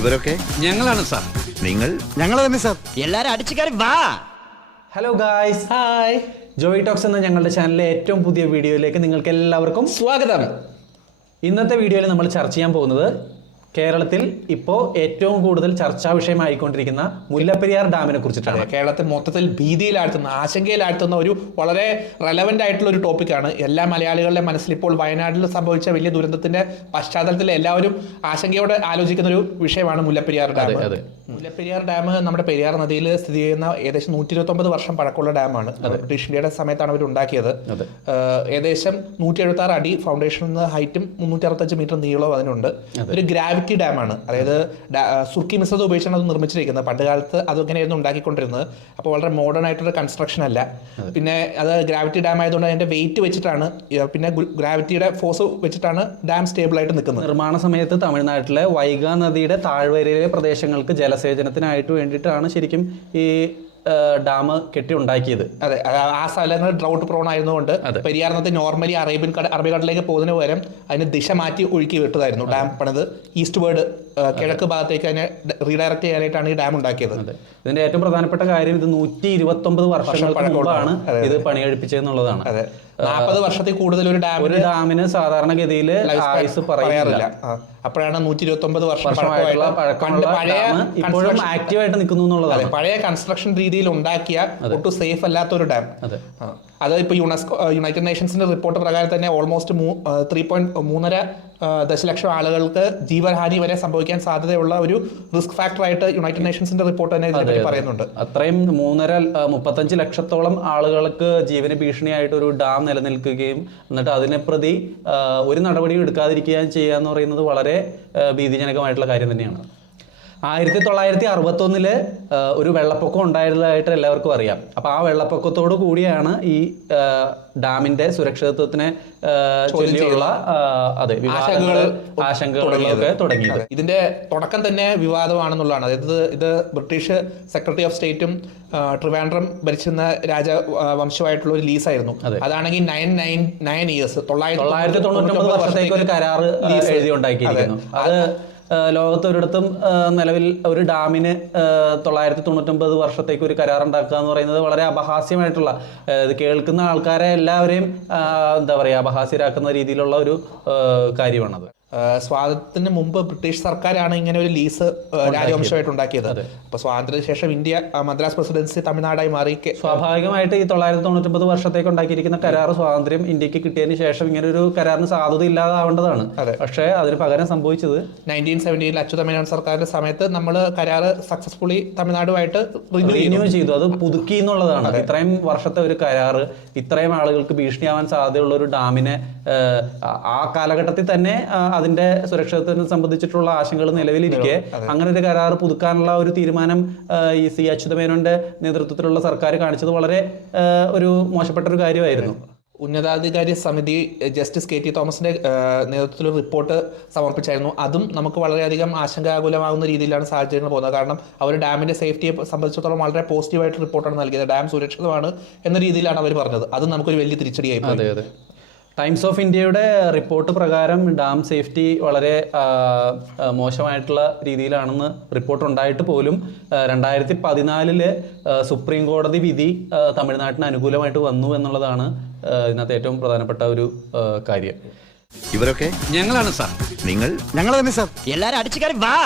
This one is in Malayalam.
ഇവരൊക്കെ ഞങ്ങളാണ് സാർ. നിങ്ങൾ ഞങ്ങൾ തന്നെ സാർ. എല്ലാരും അടിച്ചു കയറി വാ. Hello guys, hi. Joy talks എന്ന ഞങ്ങളുടെ ചാനലിലെ ഏറ്റവും പുതിയ വീഡിയോയിലേക്ക് നിങ്ങൾക്ക് എല്ലാവർക്കും സ്വാഗതം. ഇന്നത്തെ വീഡിയോയിൽ നമ്മൾ ചർച്ച ചെയ്യാൻ പോകുന്നത് കേരളത്തിൽ ഇപ്പോൾ ഏറ്റവും കൂടുതൽ ചർച്ചാ വിഷയമായിക്കൊണ്ടിരിക്കുന്ന മുല്ലപ്പെരിയാർ ഡാമിനെ കുറിച്ചിട്ടാണ്. കേരളത്തിൽ മൊത്തത്തിൽ ഭീതിയിലാഴ്ത്തുന്ന, ആശങ്കയിലാഴ്ത്തുന്ന ഒരു വളരെ റെലവെന്റ് ആയിട്ടുള്ള ഒരു ടോപ്പിക്കാണ്. എല്ലാ മലയാളികളുടെ മനസ്സിൽ ഇപ്പോൾ വയനാട്ടിൽ സംഭവിച്ച വലിയ ദുരന്തത്തിന്റെ പശ്ചാത്തലത്തിൽ എല്ലാവരും ആശങ്കയോടെ ആലോചിക്കുന്ന ഒരു വിഷയമാണ് മുല്ലപ്പെരിയാർ ഡാം. മുല്ലപ്പെരിയാർ ഡാം നമ്മുടെ പെരിയാർ നദിയിൽ സ്ഥിതി ചെയ്യുന്ന ഏകദേശം 129 വർഷം പഴക്കമുള്ള ഡാമാണ്. ബ്രിട്ടീഷ് ഇന്ത്യയുടെ സമയത്താണ് അവർ ഉണ്ടാക്കിയത്. ഏകദേശം 176 അടി ഫൗണ്ടേഷൻ ഹൈറ്റും 365 മീറ്റർ നീളവും അതിനുണ്ട്. ഒരു ഗ്രാവിറ്റി ഡാമാണ്. അതായത് സുർക്കി മിശ്രിതം ഉപയോഗിച്ചാണ് അത് നിർമ്മിച്ചിരിക്കുന്നത്. പണ്ട് കാലത്ത് അതൊക്കെയായിരുന്നു ഉണ്ടാക്കിക്കൊണ്ടിരുന്നത്. അപ്പോൾ വളരെ മോഡേൺ ആയിട്ടൊരു കൺസ്ട്രക്ഷൻ അല്ല. പിന്നെ അത് ഗ്രാവിറ്റി ഡാം ആയതുകൊണ്ട് അതിന്റെ വെയിറ്റ് വെച്ചിട്ടാണ്, പിന്നെ ഗ്രാവിറ്റിയുടെ ഫോഴ്സ് വെച്ചിട്ടാണ് ഡാം സ്റ്റേബിൾ ആയിട്ട് നിൽക്കുന്നത്. നിർമ്മാണ സമയത്ത് തമിഴ്നാട്ടിലെ വൈഗാ നദിയുടെ താഴ്വരയിലെ പ്രദേശങ്ങൾക്ക് ജലസേചനത്തിനായിട്ട് വേണ്ടിയിട്ടാണ് ശരിക്കും ഈ ഡാം കെട്ടി ഉണ്ടാക്കിയത്. അതെ, ആ സ്ഥലങ്ങൾ ഡ്രൗട്ട് പ്രോൺ ആയിരുന്നുകൊണ്ട് പെരിയാർ നദി നോർമലി അറബിക്കടലിലേക്ക് പോകുന്നതിന് പകരം അതിന് ദിശ മാറ്റി ഒഴുക്കി വിട്ടതായിരുന്നു. ഡാം പണിത് ഈസ്റ്റ് വേർഡ് കിഴക്ക് ഭാഗത്തേക്ക് അതിനെ റീഡയറക്ട് ചെയ്യാനായിട്ടാണ് ഈ ഡാം ഉണ്ടാക്കിയത്. ഇതിന്റെ ഏറ്റവും പ്രധാനപ്പെട്ട കാര്യം ഇത് 129 വർഷങ്ങൾക്ക് മുമ്പാണ് ഇത് പണികഴിപ്പിച്ചതെന്നുള്ളതാണ്. 40 വർഷത്തിൽ കൂടുതൽ ഒരു ഡാമിന് സാധാരണഗതിയിൽ ആയുസ് പറയാറില്ല. അപ്പോഴാണ് 129 വർഷമായിട്ടുള്ള ഇപ്പോഴും ആക്റ്റീവായിട്ട് നിൽക്കുന്നു എന്നുള്ളതാണ്. പഴയ കൺസ്ട്രക്ഷൻ രീതിയിൽ ഉണ്ടാക്കിയ ഒട്ടും സേഫ് അല്ലാത്ത ഒരു ഡാം. അത് ഇപ്പോൾ യുണൈറ്റഡ് നേഷൻസിന്റെ റിപ്പോർട്ട് പ്രകാരം തന്നെ ഓൾമോസ്റ്റ് 3.3 ദശലക്ഷം ആളുകൾക്ക് ജീവഹാനി വരെ സംഭവിക്കാൻ സാധ്യതയുള്ള ഒരു റിസ്ക് ഫാക്ടർ ആയിട്ട് യുണൈറ്റഡ് നേഷൻസിന്റെ റിപ്പോർട്ട് തന്നെ ഇതിനെപ്പറ്റി പറയുന്നുണ്ട്. അത്രയും 35 ലക്ഷത്തോളം ആളുകൾക്ക് ജീവന ഭീഷണിയായിട്ട് ഒരു ഡാം നിലനിൽക്കുകയും എന്നിട്ട് അതിനെ പ്രതി ഒരു നടപടിയും എടുക്കാതിരിക്കുകയും ചെയ്യുക എന്ന് പറയുന്നത് വളരെ ഭീതിജനകമായിട്ടുള്ള കാര്യം തന്നെയാണ്. 1961 ഒരു വെള്ളപ്പൊക്കം ഉണ്ടായതായിട്ട് എല്ലാവർക്കും അറിയാം. അപ്പോൾ ആ വെള്ളപ്പൊക്കത്തോടു കൂടിയാണ് ഈ ഡാമിന്റെ സുരക്ഷിതത്വത്തിനെ ചൊല്ലിയുള്ള ആശങ്കകളൊക്കെ തുടങ്ങിയത്. ഇതിന്റെ തുടക്കം തന്നെ വിവാദമാണെന്നുള്ളതാണ്. അതായത് ഇത് ബ്രിട്ടീഷ് സെക്രട്ടറി ഓഫ് സ്റ്റേറ്റും ട്രിവാൻഡ്രം ഭരിച്ചിരുന്ന രാജവംശമായിട്ടുള്ള ഒരു ലീസായിരുന്നു. അതാണെങ്കിൽ 999 ഇയേഴ്സ് 999 വർഷത്തേക്ക് ഒരു കരാർ എഴുതി ഉണ്ടാക്കിയിരിക്കുന്നു. അത് ലോകത്തൊരിടത്തും നിലവിൽ ഒരു ഡാമിന് 999 വർഷത്തേക്ക് ഒരു കരാർ ഉണ്ടാക്കുക എന്ന് പറയുന്നത് വളരെ അപഹാസ്യമായിട്ടുള്ള, ഇത് കേൾക്കുന്ന ആൾക്കാരെ എല്ലാവരെയും എന്താ പറയുക, അപഹാസ്യരാക്കുന്ന രീതിയിലുള്ള ഒരു കാര്യമാണത്. സ്വാതന്ത്ര്യത്തിന് മുമ്പ് ബ്രിട്ടീഷ് സർക്കാരാണ് ഇങ്ങനെ ഒരു ലീസ് രാജവംശമായിട്ട് ഉണ്ടാക്കിയത്. അപ്പൊ സ്വാതന്ത്ര്യത്തിന് ശേഷം ഇന്ത്യ മദ്രാസ് പ്രസിഡൻസി തമിഴ്നാടായി മാറി. സ്വാഭാവികമായിട്ട് ഈ 999 വർഷത്തേക്ക് ഉണ്ടാക്കിയിരിക്കുന്ന കരാർ സ്വാതന്ത്ര്യം ഇന്ത്യക്ക് കിട്ടിയതിന് ശേഷം ഇങ്ങനെ ഒരു കരാറിന് സാധുത ഇല്ലാതാവേണ്ടതാണ്. പക്ഷേ അതിന് പകരം സംഭവിച്ചത് 1970 അച്യുതമേനോൻ സർക്കാരിന്റെ സമയത്ത് നമ്മൾ കരാർ സക്സസ്ഫുള്ളി തമിഴ്നാടുമായിട്ട് റിന്യൂ ചെയ്തു. അത് പുതുക്കി എന്നുള്ളതാണ്. ഇത്രയും വർഷത്തെ ഒരു കരാറ് ഇത്രയും ആളുകൾക്ക് ഭീഷണിയാവാൻ സാധ്യതയുള്ള ഒരു ഡാമിനെ ആ കാലഘട്ടത്തിൽ തന്നെ അതിന്റെ സുരക്ഷിതത്വത്തെ സംബന്ധിച്ചിട്ടുള്ള ആശങ്കകൾ നിലവിലിരിക്കെ അങ്ങനെ ഒരു കരാർ പുതുക്കാനുള്ള ഒരു തീരുമാനം ഈ സി അച്യുതമേനോന്റെ നേതൃത്വത്തിലുള്ള സർക്കാർ കാണിച്ചത് വളരെ ഒരു മോശപ്പെട്ട ഒരു കാര്യമായിരുന്നു. ഉന്നതാധികാരി സമിതി ജസ്റ്റിസ് KT തോമസിന്റെ നേതൃത്വത്തിൽ ഒരു റിപ്പോർട്ട് സമർപ്പിച്ചായിരുന്നു. അതും നമുക്ക് വളരെയധികം ആശങ്കാകുലമാകുന്ന രീതിയിലാണ് സാഹചര്യങ്ങൾ പോകുന്നത്. കാരണം അവർ ഡാമിന്റെ സേഫ്റ്റിയെ സംബന്ധിച്ചിടത്തോളം വളരെ പോസിറ്റീവായിട്ട് റിപ്പോർട്ടാണ് നൽകിയത്. ഡാം സുരക്ഷിതമാണ് എന്ന രീതിയിലാണ് അവർ പറഞ്ഞത്. അതും നമുക്കൊരു വലിയ തിരിച്ചടിയായി. അതെ. ടൈംസ് ഓഫ് ഇന്ത്യയുടെ റിപ്പോർട്ട് പ്രകാരം ഡാം സേഫ്റ്റി വളരെ മോശമായിട്ടുള്ള രീതിയിലാണെന്ന് റിപ്പോർട്ട് ഉണ്ടായിട്ട് പോലും 2014 സുപ്രീം കോടതി വിധി തമിഴ്നാട്ടിന് അനുകൂലമായിട്ട് വന്നു എന്നുള്ളതാണ് ഇതിനകത്ത് ഏറ്റവും പ്രധാനപ്പെട്ട ഒരു കാര്യം. ഇവരൊക്കെ ഞങ്ങളാണ് സാർ. നിങ്ങൾ ഞങ്ങൾ തന്നെ സാർ. എല്ലാരും അടിച്ചു കയറി വാ.